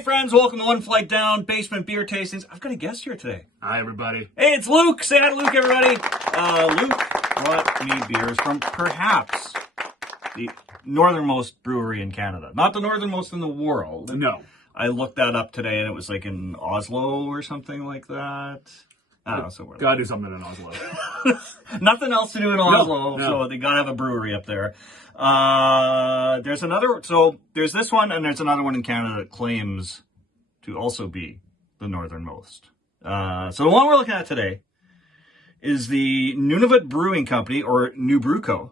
Hey friends, welcome to One Flight Down Basement Beer Tastings. I've got a guest here today. Hi, everybody. Hey, it's Luke. Say hi to Luke, everybody. Luke brought me beers from perhaps the northernmost brewery in Canada. Not the northernmost in the world. No. I looked that up today, and it was like in Oslo or something like that. I don't know, somewhere. Gotta do something in Oslo. Nothing else to do in Oslo, No. so they gotta have a brewery up there. There's another, so there's this one, and there's another one in Canada that claims to also be the northernmost. So the one we're looking at today is the Nunavut Brewing Company, or NuBrewCo.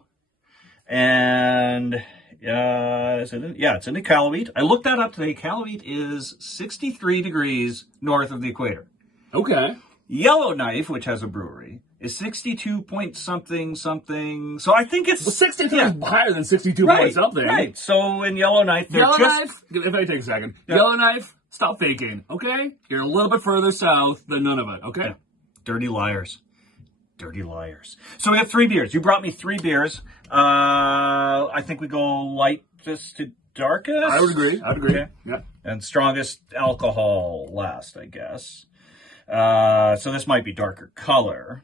And it's in Iqaluit. I looked that up today. Iqaluit is 63 degrees north of the equator. Okay. Yellowknife, which has a brewery, is 62 point something. So I think it's... Well, 62 is higher than 62 point something. Right. So in Yellowknife, they're Yellowknife, if I take a second. Yeah. Yellowknife, stop faking, okay? You're a little bit further south than Nunavut, okay? Yeah. Dirty liars. Dirty liars. So we have 3 beers. You brought me 3 beers. I think we go lightest to darkest. I would agree. Okay. Yeah. And strongest alcohol last, I guess. So this might be darker color.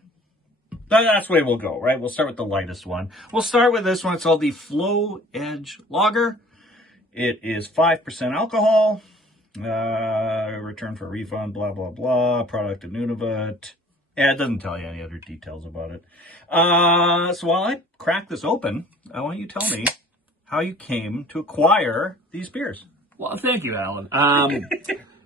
But that's the way we'll go, right? We'll start with the lightest one. We'll start with this one. It's called the Floe Edge Lager. It is 5% alcohol. Return for refund, blah, blah, blah. Product of Nunavut. Yeah, it doesn't tell you any other details about it. So while I crack this open, I want you to tell me how you came to acquire these beers. Well, thank you, Alan.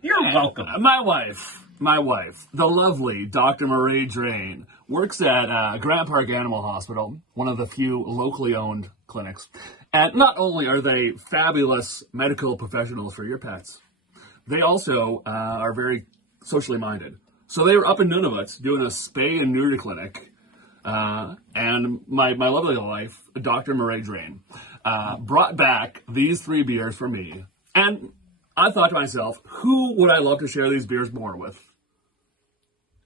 You're welcome. My wife, the lovely Dr. Marie Drain, works at Grant Park Animal Hospital, one of the few locally owned clinics. And not only are they fabulous medical professionals for your pets, they also are very socially minded. So they were up in Nunavut doing a spay and neuter clinic. And my lovely wife, Dr. Marie Drain, brought back these 3 beers for me. And I thought to myself, who would I love to share these beers more with?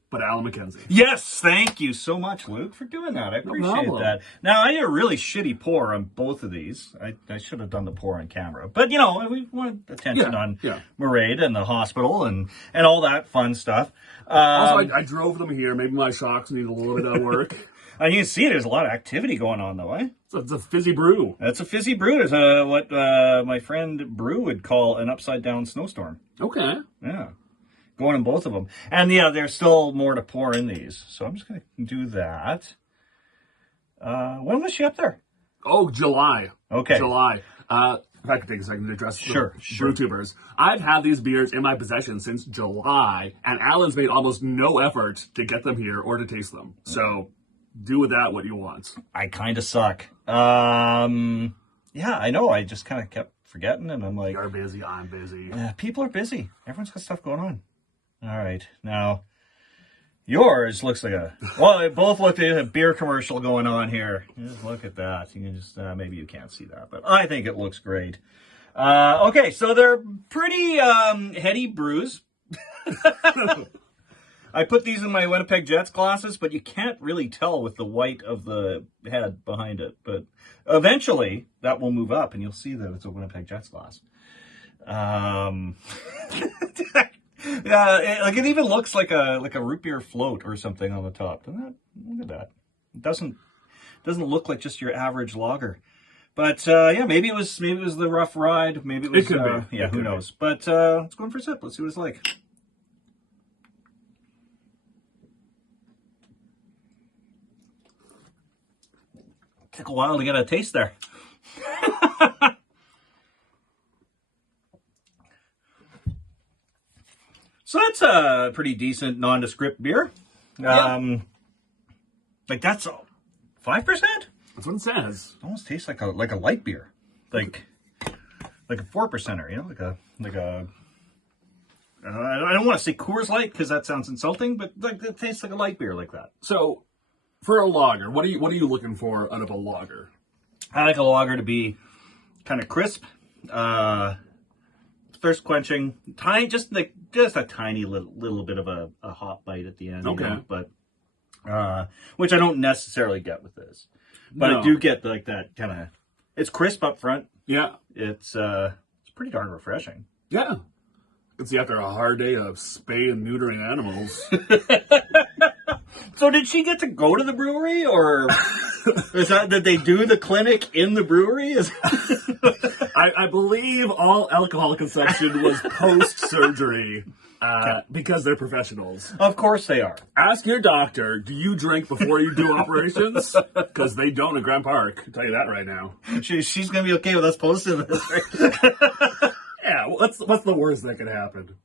But Alan McKenzie. Yes, thank you so much, Luke, for doing that. I appreciate that. Now, I did a really shitty pour on both of these. I should have done the pour on camera. But, you know, we wanted attention on Mairead and the hospital and all that fun stuff. Also, I drove them here. Maybe my shocks need a little bit of work. You can see there's a lot of activity going on, though, eh? It's a fizzy brew. That's a fizzy brew. It's what my friend Brew would call an upside-down snowstorm. Okay. Yeah. Going in both of them. And, yeah, there's still more to pour in these. So I'm just going to do that. When was she up there? Oh, July. Okay. July. If I could take a second to address the BrewTubers. I've had these beers in my possession since July, and Alan's made almost no effort to get them here or to taste them. So do with that what you want. I kind of suck. Yeah, I know. I just kind of kept forgetting, and I'm like... You're busy, I'm busy. People are busy. Everyone's got stuff going on. All right. Now, yours looks like well, they both look like a beer commercial going on here. Just look at that. You can just, maybe you can't see that, but I think it looks great. Okay, so they're pretty heady brews. I put these in my Winnipeg Jets glasses, but you can't really tell with the white of the head behind it. But eventually, that will move up, and you'll see that it's a Winnipeg Jets glass. Yeah, like it even looks like a root beer float or something on the top. Look at that. It doesn't look like just your average lager. But yeah, maybe it was the rough ride. Maybe it was. It could be. Yeah, who knows? But let's go in for a sip. Let's see what it's like. Took a while to get a taste there. So that's a pretty decent nondescript beer. Like that's 5%? That's what it says. It almost tastes like a light beer. Like a 4%er, you know, like a I don't want to say Coors Light because that sounds insulting, but like it tastes like a light beer like that. So for a lager, what are you looking for out of a lager? I like a lager to be kind of crisp, thirst quenching, just a tiny little bit of a hop bite at the end. Okay, you know, but which I don't necessarily get with this, but no. I do get like that kind of. It's crisp up front. Yeah, it's pretty darn refreshing. Yeah. It's after a hard day of spay and neutering animals. So did she get to go to the brewery, or did they do the clinic in the brewery? I believe all alcohol consumption was post-surgery because they're professionals. Of course they are. Ask your doctor, do you drink before you do operations? Because they don't at Grand Park. I'll tell you that right now. She's going to be okay with us posting this, right? Yeah, what's the worst that could happen?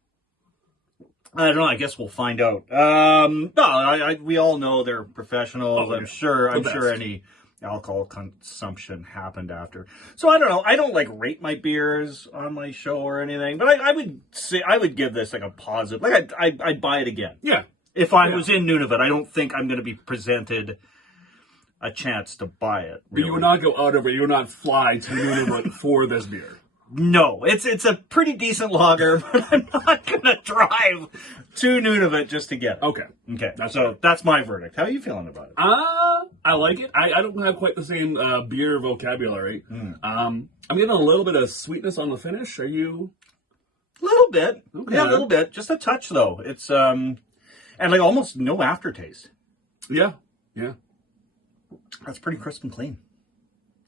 I don't know. I guess we'll find out. No, we all know they're professionals. Oh, I'm sure any alcohol consumption happened after. So I don't know. I don't like rate my beers on my show or anything, but I would say I would give this like a positive. Like I'd buy it again. Yeah. If I was in Nunavut, I don't think I'm going to be presented a chance to buy it. Really. But you would not go out of it. You would not fly to Nunavut for this beer. No, it's a pretty decent lager, but I'm not going to drive to Nunavut just to get it. Okay. That's my verdict. How are you feeling about it? I like it. I don't have quite the same beer vocabulary. I'm getting a little bit of sweetness on the finish. Are you? A little bit. Okay. Yeah, a little bit. Just a touch, though. It's, and like almost no aftertaste. Yeah. That's pretty crisp and clean.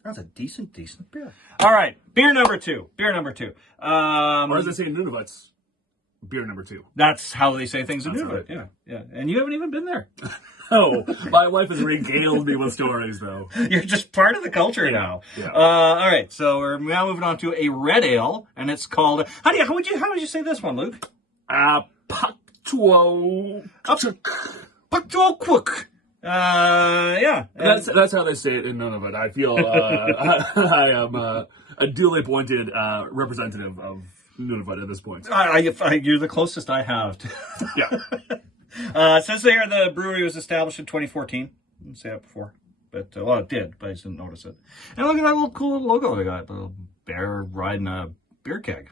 That's a decent beer. All right, beer number two. Or as they say in Nunavut's, beer number 2. That's how they say things in That's Nunavut. right. Yeah. And you haven't even been there. Oh, my wife has regaled me with stories, though. You're just part of the culture now. Yeah. All right, so we're now moving on to a red ale, and it's called. How would you say this one, Luke? Aupaqtuq. Aupaqtuq. Yeah. That's how they say it in Nunavut. I feel I am a duly appointed representative of Nunavut at this point. You're the closest I have to. Yeah. It says there the brewery was established in 2014. I didn't say that before. But, it did, but I just didn't notice it. And look at that cool little logo they got. The little bear riding a beer keg.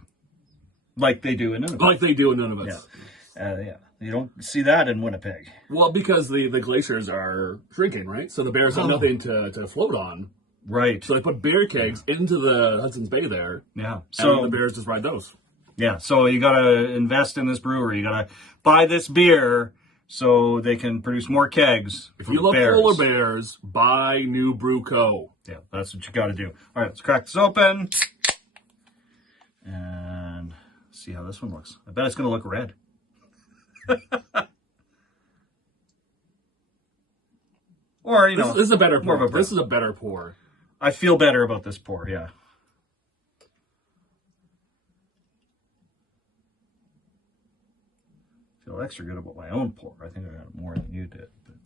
Like they do in Nunavut. Yeah. You don't see that in Winnipeg. Well, because the glaciers are shrinking, right? So the bears have nothing to float on. Right. So they put beer kegs into the Hudson's Bay there. Yeah. So the bears just ride those. Yeah. So you got to invest in this brewery. You got to buy this beer so they can produce more kegs. If you love polar bears, buy NuBrewCo. Yeah, that's what you got to do. All right, let's crack this open and see how this one looks. I bet it's going to look red. Or, this is a better pour. More of This is a better pour. I feel better about this pour, yeah. Feel extra good about my own pour. I think I got more than you did. But...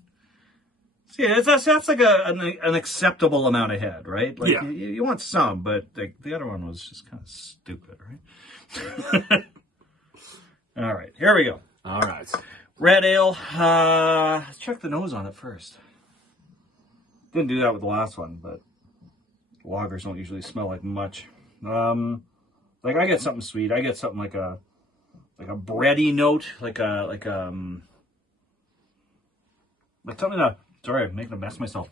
See, that's like an acceptable amount of head, right? Like, yeah. You want some, but the other one was just kind of stupid, right? All right, here we go. All right. Red ale. Let's check the nose on it first. Didn't do that with the last one, but lagers don't usually smell like much. Like I get something sweet. I get something like a bready note, like something that. Sorry, I'm making a mess of myself.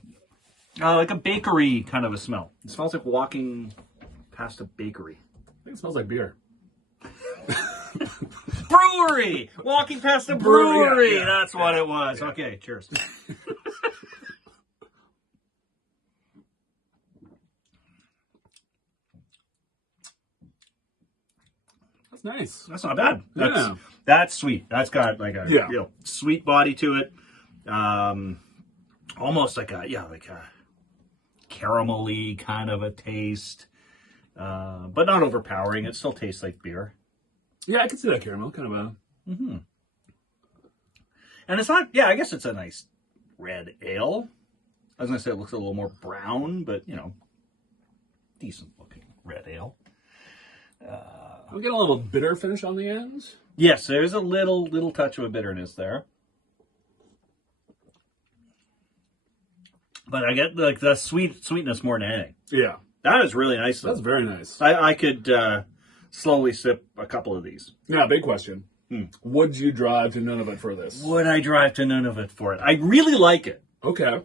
Like a bakery kind of a smell. It smells like walking past a bakery. I think it smells like beer. Brewery! Walking past a brewery! Yeah. That's what it was. Yeah. Okay, cheers. That's nice. That's not bad. That's sweet. That's got like a sweet body to it. Almost like a caramelly kind of a taste. But not overpowering. It still tastes like beer. Yeah, I can see that caramel, kind of a... Mm-hmm. And it's not... Yeah, I guess it's a nice red ale. I was going to say it looks a little more brown, but, decent looking red ale. We get a little bitter finish on the ends. Yes, there's a little touch of a bitterness there. But I get like the sweetness more than anything. Yeah. That is really nice, though. That's very nice. I could slowly sip a couple of these. Yeah, big question. Would you drive to Nunavut for this? Would I drive to Nunavut for it? I really like it. Okay.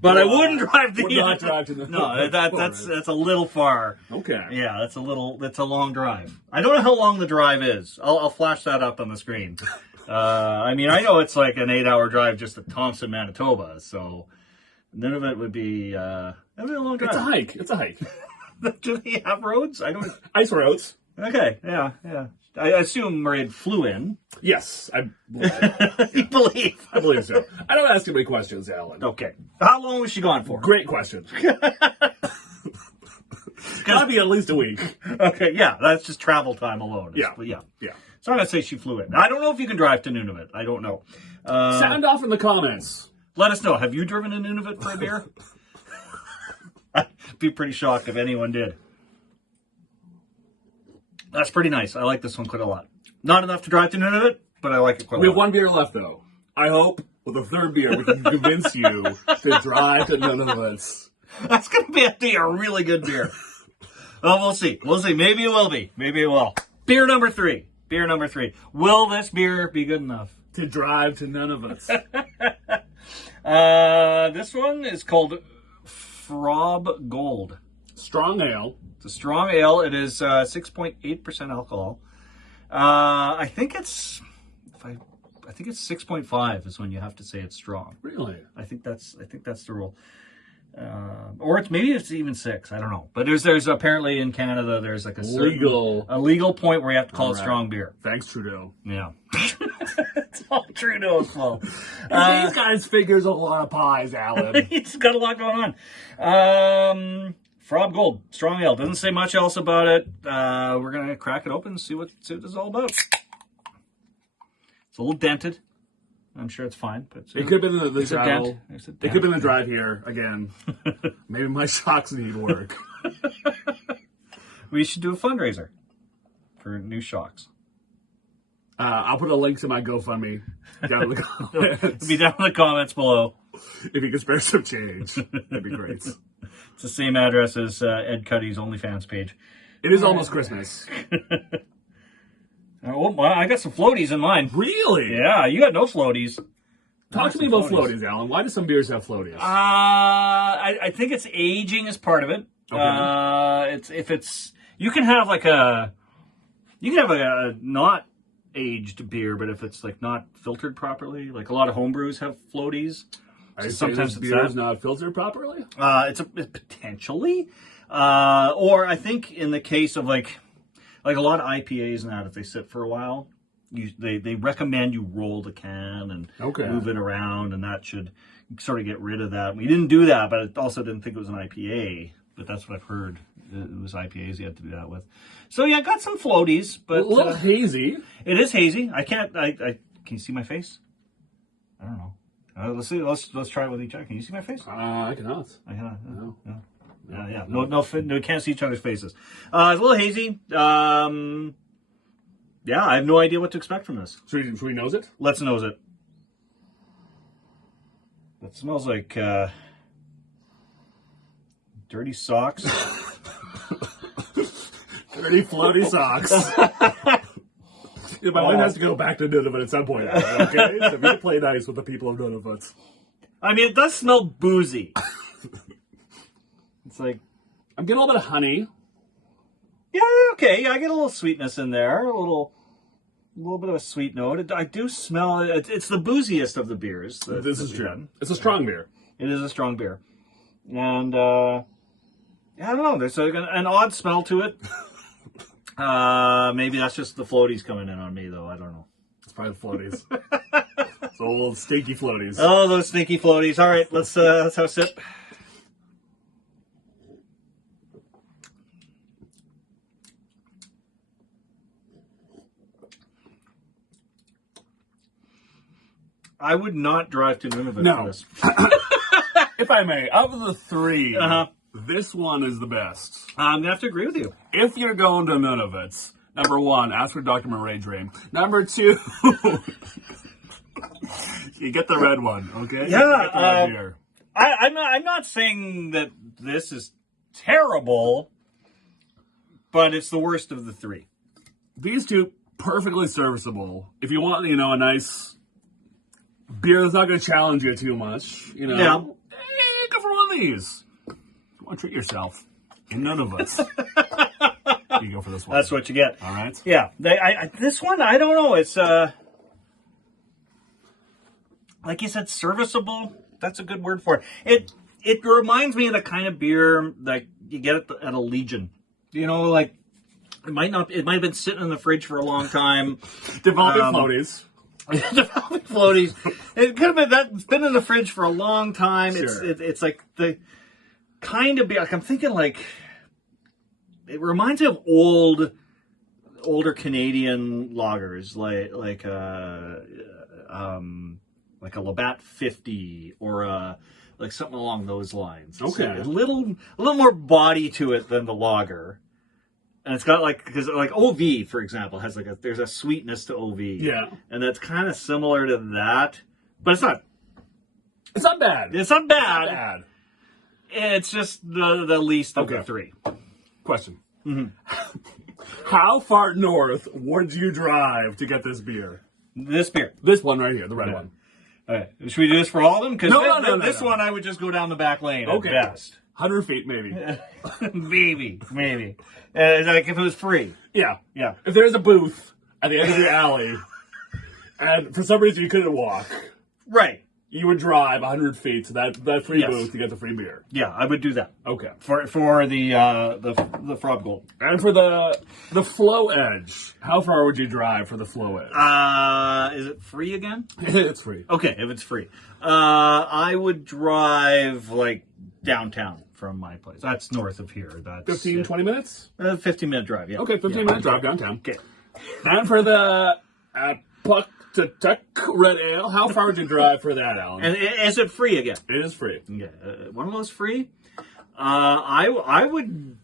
But I wouldn't drive the Would not drive to Nunavut. No, that's a little far. Okay. Yeah, that's a long drive. I don't know how long the drive is. I'll flash that up on the screen. I mean, I know it's like an 8-hour drive just to Thompson, Manitoba. So Nunavut would be a long drive. It's a hike. Do they have roads? I don't. Ice roads. Okay. Yeah. I assume Mairead flew in. Yes, I believe. You believe? I believe so. I don't ask too many questions, Alan. Okay. How long was she gone for? Great question. Gotta be at least a week. Okay, yeah, that's just travel time alone. Yeah. So I'm gonna say she flew in. I don't know if you can drive to Nunavut. I don't know. Sound off in the comments. Let us know. Have you driven to Nunavut for a beer? I'd be pretty shocked if anyone did. That's pretty nice. I like this one quite a lot. Not enough to drive to Nunavut, but I like it quite a lot. We have one beer left, though. I hope with the third beer we can convince you to drive to Nunavut. That's going to be a really good beer. Well, we'll see. We'll see. Maybe it will be. Maybe it will. Beer number three. Will this beer be good enough To drive to Nunavut. This one is called Frob Gold. Strong ale. It's a strong ale. It is 6.8% alcohol. I think it's 6.5 is when you have to say it's strong. Really? I think that's the rule. Or it's even 6. I don't know. But there's apparently in Canada there's like a legal point where you have to call it strong beer. Thanks, Trudeau. Yeah. It's all Trudeau's fault. These guys figures a lot of pies, Alan. He's got a lot going on. Frob Gold, strong ale. Doesn't say much else about it. We're gonna crack it open and see what this is all about. It's a little dented. I'm sure it's fine, but it could have been the travel. It could have been the drive here again. Maybe my shocks need work. We should do a fundraiser for new shocks. I'll put a link to my GoFundMe down in the comments. It'll be down in the comments below. If you could spare some change, that'd be great. It's the same address as Ed Cuddy's OnlyFans page. It is almost Christmas. Oh, well, I got some floaties in mine. Really? Yeah, you got no floaties. Talk to me about floaties, Alan. Why do some beers have floaties? I think it's aging as part of it. Okay. You can have a not aged beer, but if it's like not filtered properly, like a lot of homebrews have floaties. Sometimes beer is not filtered properly. It's potentially, or I think in the case of like a lot of IPAs and that, if they sit for a while, they recommend you roll the can and move it around, and that should sort of get rid of that. We didn't do that, but I also didn't think it was an IPA. But that's what I've heard. It was IPAs you had to do that with. So yeah, I got some floaties, but a little hazy. It is hazy. I can't. Can you see my face? I don't know. Let's see. Let's try it with each other. Can you see my face? I cannot. I cannot. No. Yeah. No. We can't see each other's faces. It's a little hazy. Yeah, I have no idea what to expect from this. Should we nose it? Let's nose it. That smells like dirty socks. Dirty floaty socks. Yeah, my wife has to go back to Nunavut at some point. Okay, so we play nice with the people of Nunavut. I mean, it does smell boozy. It's like I'm getting a little bit of honey. Yeah, okay. I get a little sweetness in there, a little bit of a sweet note. I do smell it. It's the booziest of the beers. This is true. It's a strong beer. It is a strong beer, and I don't know. There's an odd smell to it. Maybe that's just the floaties coming in on me, though. I don't know. It's probably the floaties. It's old stinky floaties. Oh, those stinky floaties. All right, let's have a sip. I would not drive to Nunavut for this. If I may, of the three, this one is the best. I'm going to have to agree with you. If you're going to Nunavut, number one, ask for Dr. Mairead Drain. Number two, you get the red one, okay? Yeah. I'm not saying that this is terrible, but it's the worst of the three. These two, perfectly serviceable. If you want, a nice beer that's not going to challenge you too much, please. You want to treat yourself in Nunavut. You go for this one. That's what you get. All right. Yeah. This one, I don't know. It's, like you said, serviceable. That's a good word for it. It reminds me of the kind of beer that you get at a Legion. You know, like, it might have been sitting in the fridge for a long time. Developing floaties. Developing floaties. It could have been that. It's been in the fridge for a long time. Sure. It's like the kind of beer. Like, I'm thinking like, it reminds me of older Canadian lagers, like a Labatt 50 or like something along those lines. Okay. So a little more body to it than the lager. And it's got because OV, for example, has there's a sweetness to OV. Yeah. And that's kind of similar to that. But it's not. It's not bad. It's not bad. It's not bad. It's just the least of the three. Question. How far north would you drive to get this beer? This beer. This one right here, the red one. Okay. Should we do this for all of them? Because No. this one I would just go down the back lane Okay. at best. 100 feet, maybe. Maybe. Like if it was free. Yeah. Yeah. If there's a booth at the end of your alley, and for some reason you couldn't walk, Right. you would drive 100 feet to that free Yes. booth to get the free beer. Yeah, I would do that. Okay. For the Frog Gold. And for the Floe Edge, how far would you drive for the Floe Edge? Is it free again? It's free. Okay, if it's free. I would drive like downtown from my place. That's north of here. That's 15, 20 minutes? 15-minute drive, yeah. Okay, 15-minute drive downtown. Okay. And for the Aupaqtuq Red Ale, how far would you drive for that, Alan? And is it free again? It is free. Yeah. One of those free? I would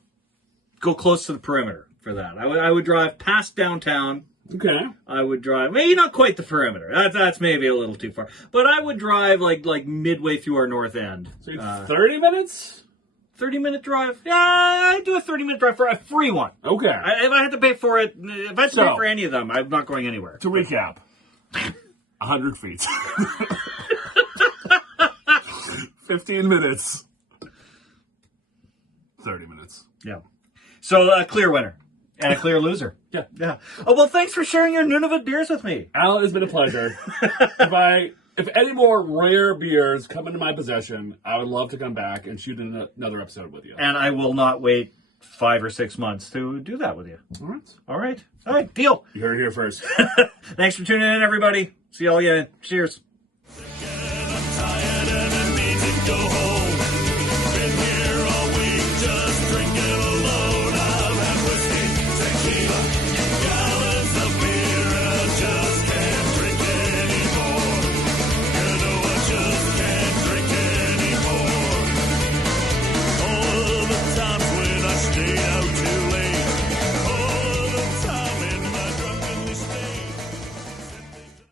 go close to the perimeter for that. I would drive past downtown. Okay. I would drive, maybe not quite the perimeter. That's maybe a little too far. But I would drive like midway through our north end. So 30 minutes? 30-minute drive? Yeah, I'd do a 30-minute drive for a free one. Okay. If I had to pay for it, if I had to pay for any of them, I'm not going anywhere. To recap, 100 feet. 15 minutes. 30 minutes. Yeah. So a clear winner and a clear loser. Yeah. Yeah. Oh, well, thanks for sharing your Nunavut beers with me. Alan, it's been a pleasure. If any more rare beers come into my possession, I would love to come back and shoot another episode with you. And I will not wait 5 or 6 months to do that with you. All right. All right. Deal. You heard it here first. Thanks for tuning in, everybody. See y'all again. Cheers. I'm tired and I need to go home.